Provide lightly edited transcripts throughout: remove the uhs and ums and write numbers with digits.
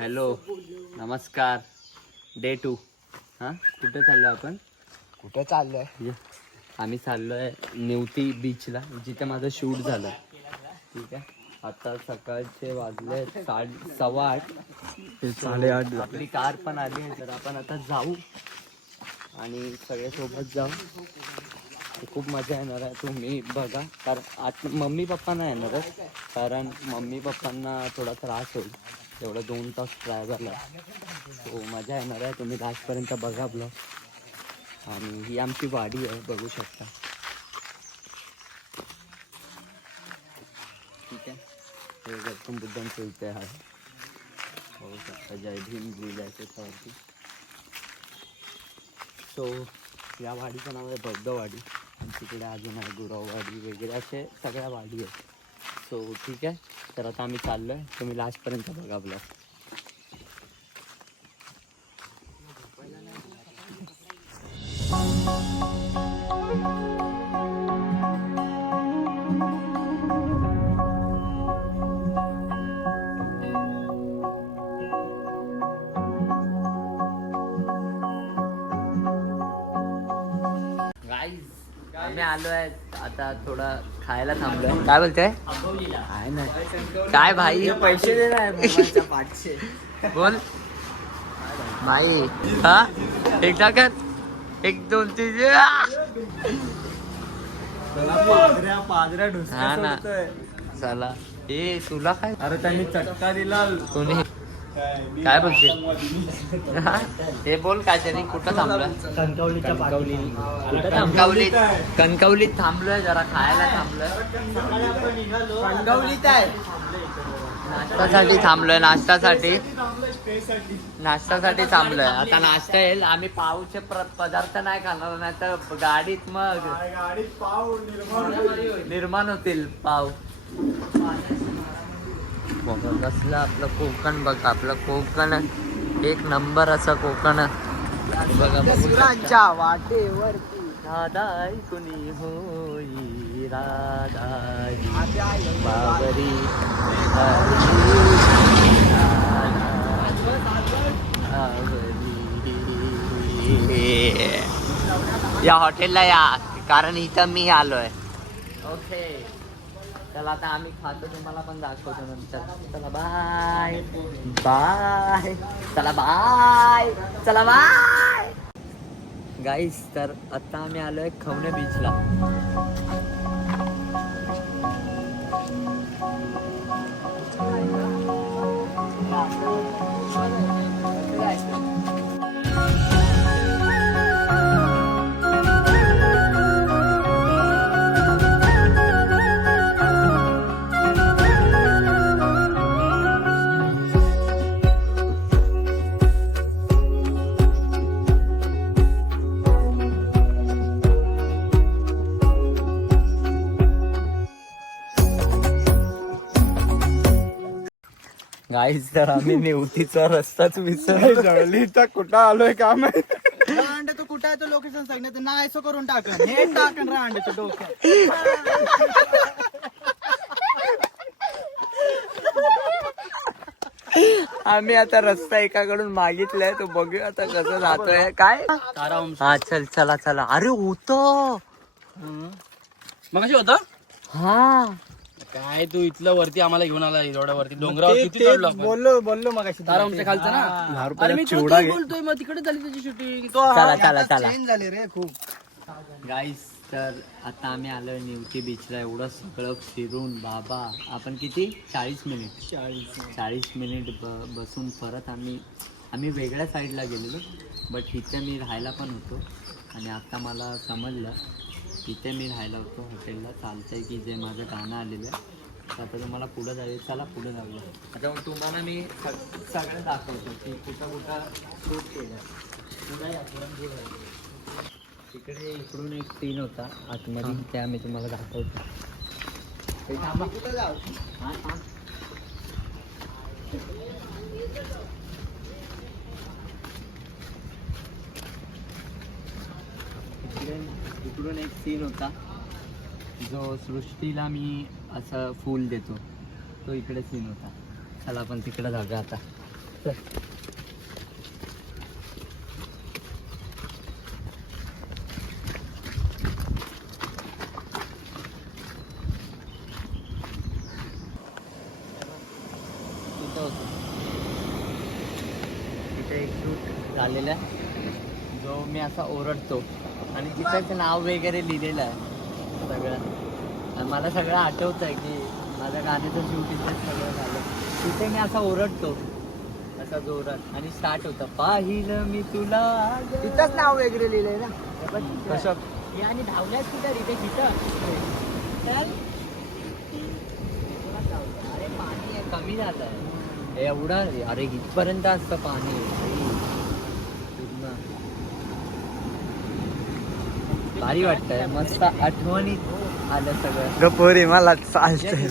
Hello नमस्कार. Day 2. हां कुठे चाललो आपण? कुठे चाललोय? आम्ही चाललोय नेवती बीचला, जिथे माझं शूट झालं. ठीक आहे, आता सकाळचे वाजले 7:15. 8:30. आपली कार पण आली आहे, तर आपण आता जाऊ आणि सगळे सोबत जाऊ. खूप मजा येणार आहे. तुम्ही बघा, कारण आता मम्मी पप्पा नाही येणारच, कारण मम्मी पप्पांना थोडा त्रास होईल एवढं 2 तास ट्रॅव्हल आहे. तो मजा येणार आहे. तुम्ही लास्टपर्यंत बघा ब्लॉग. आणि ही आमची वाडी आहे, बघू शकता. ठीक आहे, हे गौतम बुद्धांचं इथे आहे, बघू शकता. जय भीम लिहिलं आहे त्याच्यावरती. सो या वाडीचं नाव आहे बौद्धवाडी. आणि तिकडे अजून आहे गुरववाडी वगैरे, असे सगळ्या वाडी आहेत. सो ठीक आहे, तर आता आम्ही चाललो आहे. तुम्ही लास्टपर्यंत बघा ब्लॉग. आम्ही आलो आहे आता, थोडं खायला थांबलोय. काय बोलते? काय नाही, काय भाई पैसे देणार मोबाईलच्या पाठचे. बोल भाई. हा एकदा कर, 1 2 3. पादऱ्या हा ना, ढुसतोय. चला. ए तुला काय? अरे त्यांनी चटका दिला. कोणी? काय बोलते? हे बोल काय तरी. कुठं थांबलोय? कणकवलीत थांबलोय, जरा खायला थांबलोय. कणकवलीत आहे. नाश्त्यासाठी थांबलोय, नाश्त्यासाठी थांबलोय. आता नाश्ता येईल. आम्ही पावचे पदार्थ नाही खाणार, नाही तर गाडीत मग निर्माण होतील पाव. कसलं आपलं कोकण बघा, आपलं कोकण एक नंबर असं कोकण बघा. सुरांच्या वाटेवरती राधाई कुणी होई, राधाई बाबरी या हॉटेलला या, कारण इथं मी आलोय. ओके, चला आता आम्ही खातो, तुम्हाला पण दाखवतो नंतर. चला बाय बाय. चला बाय, चला बाय गाईस. तर आता आम्ही आलोय खवणे बीचला. गाईस, तर आम्ही नेवतीचा रस्ताच विसरलो. जळली तर कुठं आलोय का माहिती. रांड तो कुठं आहे, तो लोकेशन सांगण्यात नाही असं करून टाकन. हे टाकन रांडचं डोक्यात. आम्ही आता रस्ता एकाकडून मागितलाय, तो बघूया आता कसं जातोय. काय हा, चल चला चला. अरे होतो मग कशी होतं? हा, काय तू इथलं वरती आम्हाला घेऊन आला, एवढ्यावरती डोंगरावर किती चढलो आपण. बोललो मग तारामच्या खालचं ना. अरे मी तुला तेच बोलतोय, मग तिकडे झाली त्याची शूटिंग. चला चला चला. चेंज झाले रे खूप. गाईस, तर आता आम्ही आलोय नेवती बीचला. एवढं सगळं फिरून बाबा, आपण किती 40 मिनिट बसून परत आम्ही वेगळ्या साईडला गेलेलो. बट इथे मी राहायला पण होतो, आणि आता मला समजलं इथे मी राहायला होतो हॉटेलला. चालतंय की जे माझं गाणं आलेलं आहे. तर आता तुम्हाला पुढं जायचं, चला पुढं जाऊया. आता मग तुम्हाला मी सगळं दाखवतो की कुठं कुठं शूट केलं. पुढं या, तिकडे इकडून एक सीन होता आतमध्ये, ते आम्ही तुम्हाला दाखवतो. इकडून एक सीन होता, जो सृष्टीला मी असं फूल देतो, तो इकडे सीन होता. चला आपण तिकडे जाऊया आता. तिथे एक शूट झालेला आहे जो मी असा ओरडतो आणि तिथंच नाव वगैरे लिहिलेलं आहे सगळं आणि मला सगळं आठवतं आहे की माझ्या गाण्याचं शूट इथेच सगळं झालं. तिथे मी असा ओरडतो असा जोरात आणि स्टार्ट होतं पाहिलं मी तुला तिथंच नाव वगैरे लिहिलंय ना. कसं आणि धावल्याच कुठं रिते तिथं चल. अरे पाणी आहे कमी झालं आहे एवढं अरे इथपर्यंत असतं पाणी पूर्ण. भारी वाटतंय मस्त आठवणीत आलं सगळं. गपोरी मला चालतंय.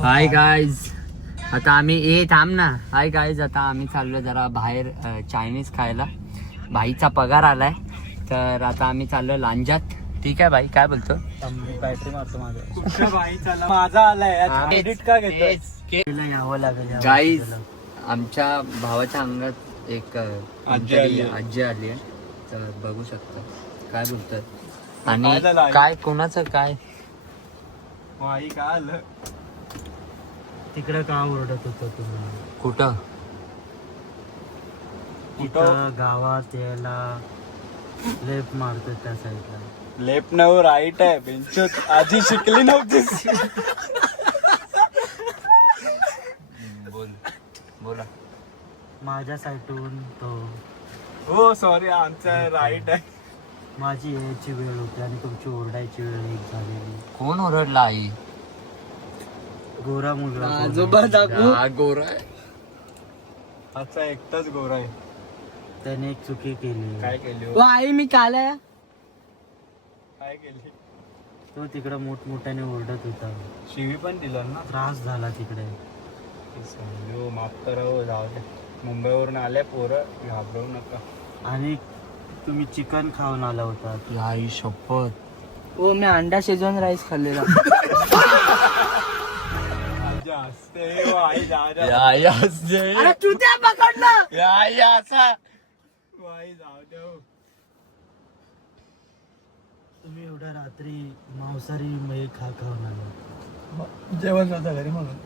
हाय गाईज आता आम्ही थांब ना. हाय गाईज आता आम्ही चाललो जरा बाहेर चायनीज खायला. भाईचा पगार आलाय तर आता आम्ही चाललो लांजात. ठीक आहे भाई काय बोलतो. बॅटरी मारतो माझा. माझा आलाय एडिट का घेतो यावं लागेल. गाईज आमच्या भावाच्या अंगात एक आजी आली आहे तर बघू शकता काय बोलतात. आणि काय कोणाचं काय काय आलं तिकडं का ओरडत होतं तुम्ही. कुठं कुठं गावात यायला लेप मारतो त्या साईडला. लेप नव राईट आहे बेंचोत आधी शिकली नव्हती. बोला माझ्या साईडून तो. हो सॉरी आमचा राईट आहे. माझी यायची वेळ होती आणि तुमची ओरडायची वेळ एक झालेली. कोण ओरडला आई. गोरा मुलगा गोरा आहे. अच्छा एकटाच गोरा आहे. त्याने एक चुकी केली. काय केली आई मी काल काय केली. तो तिकडं मोठमोठ्याने ओरडत होता. शिवी पण दिला ना. त्रास झाला तिकडे. माफ करा हो जाऊ दे. मुंबईवरून आले पोरं घाबरवू नका. आणि तुम्ही चिकन खाऊन आला होता. आई शपथ. हो मी अंडा शेजवान राईस खाल्लेला. तुम्ही एवढ्या रात्री मांसाहारी खाऊन आला. जेवण नव्हतं घरी म्हणून.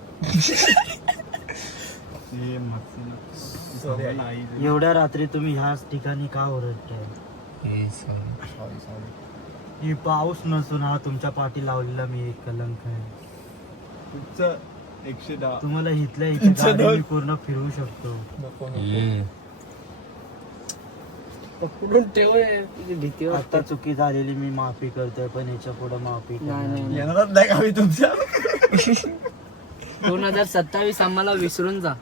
एवढ्या रात्री तुम्ही ह्याच ठिकाणी का ओरडताय. ही पाऊस नसून हा तुमच्या पाठी लावलेला मी एक कलंक आहे. तुम्हाला इथल्या इथे मी पूर्ण फिरवू शकतो. भीती. आता चुकी झालेली मी माफी करतोय पण याच्या पुढे माफी नाही तुमच्या. 2027 आम्हाला विसरून जा.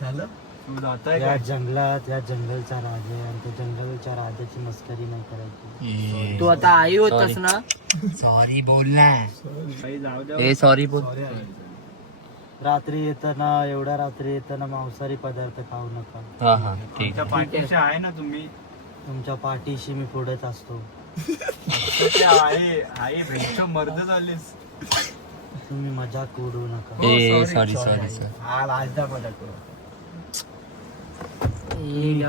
झालं. या जंगलात या जंगलचा राजा आहे आणि त्या जंगलच्या राजाची मस्करी नाही करायची. तू आता आई होतास ना. सॉरी बोल ना. सॉरी बोल. रात्री येताना एवढ्या रात्री येताना मांसाहारी पदार्थ खाऊ नका. हा ठीक पाठीशी आहे ना तुम्ही. तुमच्या पाठीशी मी पुढेच असतो. मर्द झालीस. तुम्ही मजाक उडवू नका. Sorry sir.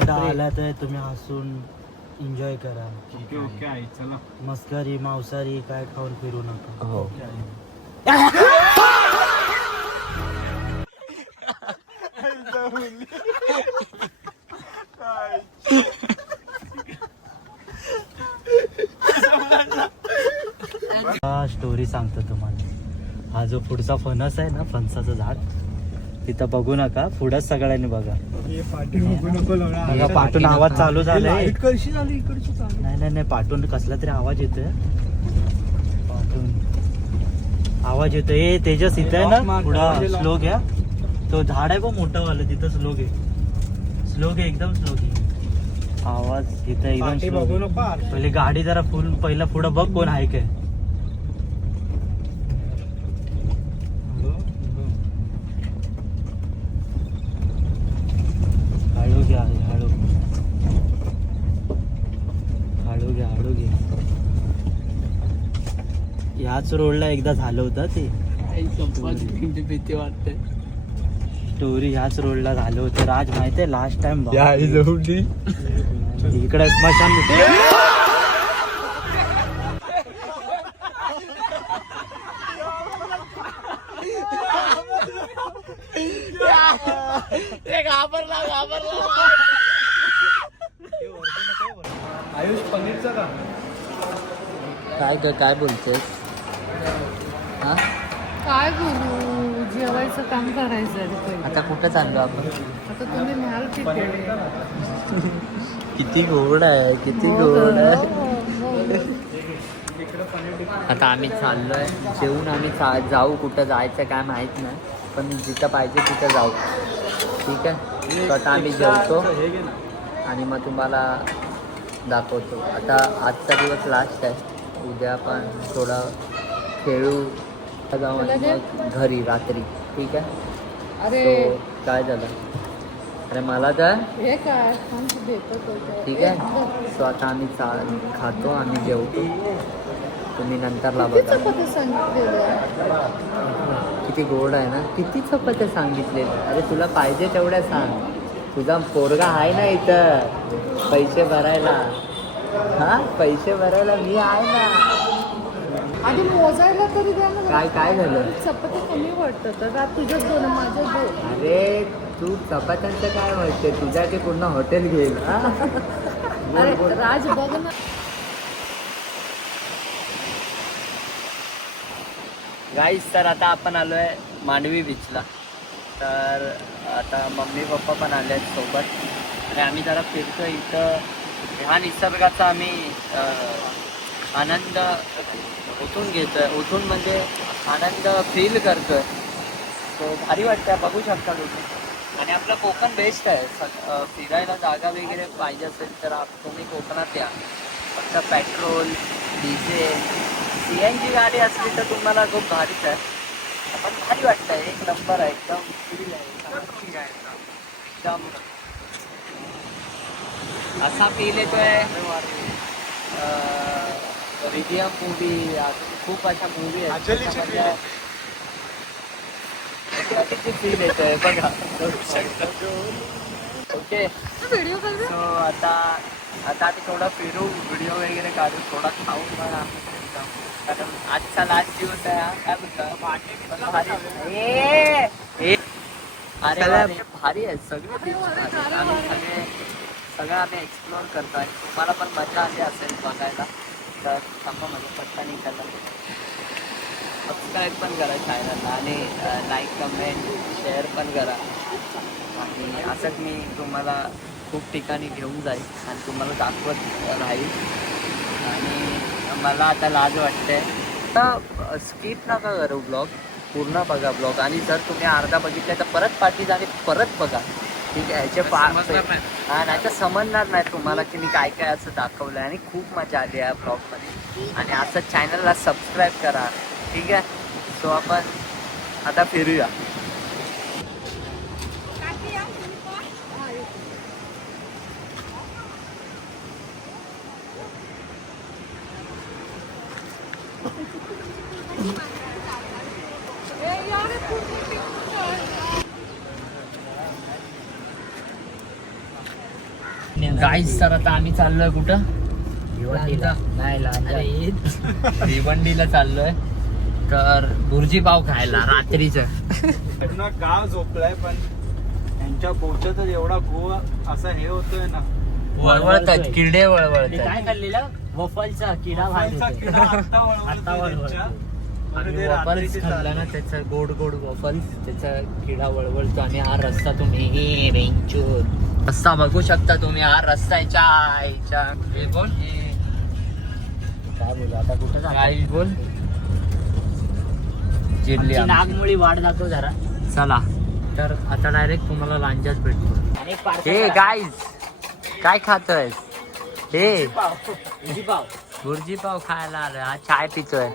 आला तर तुम्ही हसून एन्जॉय करा. ओके आई चला. मस्करी मांसाहारी काय खाऊन फिरू नका. स्टोरी सांगतो तुम्हाला. हा जो पुढचा फणस आहे ना, फणसाचं झाड, तिथं बघू नका, पुढंच सगळ्यांनी बघा. बघा पाठून आवाज चालू झालाय. नाही नाही नाही, पाठून कसला तरी आवाज येतोय. पाठून आवाज येतोय. ए तेजस इथं आहे ना, पुढं स्लो घ्या. तो झाड आहे बघ मोठं वालं, तिथं स्लो घे. स्लो घे, एकदम स्लो घे. आवाज इथं एकदम स्लो. पहिले गाडी जरा फुल पहिला पुढं बघ कोण आहे काय. हळू घ्या, हळू हळू घ्या, हळू घे. याच रोडला एकदा झालं होतं ते. भीती वाटते. स्टोरी ह्याच रोडला झालं होतं. राज माहितीये लास्ट टाइम इकडे इकडे स्मशान आयुष पनीरचं का? काय बोलतेस? हा काय बोलू, जेवायचं काम करायचं आहे पहिले. आता कुठं चाललो आपण? आता तुम्ही न्याल तिकडे. किती गोड आहे, किती गोड आहे. आता आम्ही चाललोय जेवून आम्ही जाऊ. कुठं जायचं काय माहित नाही, पण जिथं पाहिजे तिथं जाऊ. ठीक आहे. तर आता आम्ही जेवतो आणि मग तुम्हाला दाखवतो. आता आजचा दिवस लास्ट आहे, उद्या पण थोडं खेळू, जाऊ आणि मग घरी रात्री. ठीक आहे. अरे So, काय झालं? अरे मला तर हे काय आमचं भेटत होतं. ठीक आहे. सो आता आम्ही खातो, आम्ही जेवतो. तुम्ही नंतरला किती बघा. चपाती सांगितलेलं. किती गोड आहे ना. किती चपात्या सांगितले. अरे तुला पाहिजे तेवढ्या सांग. तुझा पोरगा आहे ना इथं पैसे भरायला. हा पैसे भरायला मी आहे ना. आधी मोजायला तरी द्या ना. काय झालं? चपाती कमी वाटतं तर तुझ्याच दोन माझ्या दोन. अरे तू चपात्यांचं काय म्हणते? तुझ्या ते पूर्ण हॉटेल घेईल. हा अरे राज बघ ना. गाईस, तर आता आपण आलोय मांडवी बीचला. तर आता मम्मी पप्पा पण आले आहेत सोबत आणि आम्ही जरा फिरतो इथं. ह्या निसर्गाचा आम्ही आनंद उठून घेतोय. उठून म्हणजे आनंद फील करतोय. तो भारी वाटतंय, बघू शकता तुम्ही. आणि आपलं कोकण बेस्ट आहे. फिरायला जागा वगैरे पाहिजे असेल तर तुम्ही कोकणात या. फक्त पेट्रोल, डिझेल, CNG गाडी असली तर तुम्हाला खूप भारीच आहे. पण भारी वाटतंय, एक नंबर आहे. एकदम फील आहे, एकदम असा फील येतोय. रिदियम मूवी, खूप अशा मूवी आहेत. फील येतोय बघा. ओके. सो आता आम्ही थोडं फिरू, व्हिडिओ वगैरे काढू, थोडा खाऊ पण. कारण आजचा लास्ट दिवस आहे हा. काय म्हणतो? अरे भारी आहे सगळे बीच. आम्ही सगळं आम्ही एक्सप्लोअर करतोय. तुम्हाला पण मजा आली असेल बघायला. तर थांबा, माझा पत्ता निघाला. सबस्क्राईब पण करा चॅनलला आणि लाईक, कमेंट, शेअर पण करा. आणि असंच मी तुम्हाला खूप ठिकाणी घेऊन जाईल आणि तुम्हाला दाखवत राहील. आणि मला आता लाज वाटते. आता स्किप नका करू ब्लॉग, पूर्ण बघा ब्लॉग. आणि जर तुम्ही अर्धा बघितला तर परत पाठीचा आणि परत बघा. ठीक आहे. ह्याचे हा नाही तर समजणार नाही तुम्हाला की मी काय काय असं दाखवलं. आणि खूप मजा आली या ब्लॉगमध्ये. आणि असं चॅनलला सबस्क्राईब करा. ठीक आहे. सो आपण आता फिरूया. गाईस, तर आता आम्ही चाललोय कुठं? नाही, भिवंडीला चाललोय. तर भुर्जी पाव खायला रात्रीचं. गाव झोपलाय पण त्यांच्या पोटातच एवढा गो असं हे होतोय ना, वळवळतात किडे, वळवळतात. काय खाल्लेलं? वफलचा किडा वफलचा आता आणि वॉफल्स खाल्ला ना त्याचा गोड गोड वॉफल्स त्याचा किडा वळवळतो. आणि हा रस्ता तुम्ही रस्ता बघू शकता तुम्ही. हा रस्त्याच्या आईच्या हे बोल काय बोल आता कुठं काय बोल जिरली आमची. नागमुळी वाढ जातो जरा. चला तर आता डायरेक्ट तुम्हाला लांजाच भेटतो. आणि हे गाईज काय खातोय हे पाव भुर्जी पाव खायला आलोय. हा चाय पितोय.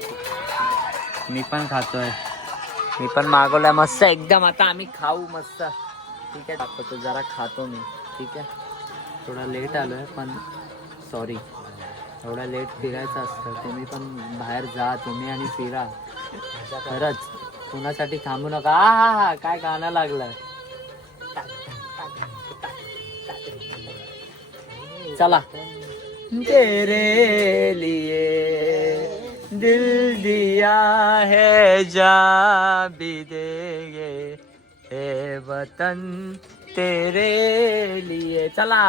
मी पण खातोय. मी पण मागवलाय मस्त एकदम. आता आम्ही खाऊ मस्त. ठीक आहे दाखवतो जरा खातो मी. ठीक आहे थोडा लेट आलोय पण सॉरी. थोडा लेट फिरायचं असतं. तुम्ही पण बाहेर जा तुम्ही आणि फिरा खरंच. कुणासाठी थांबू नका. हा हा काय गाणं लागलंय. चला तेरे लिए दिल दिया है जा भी देंगे हे वतन तेरे लिए. चला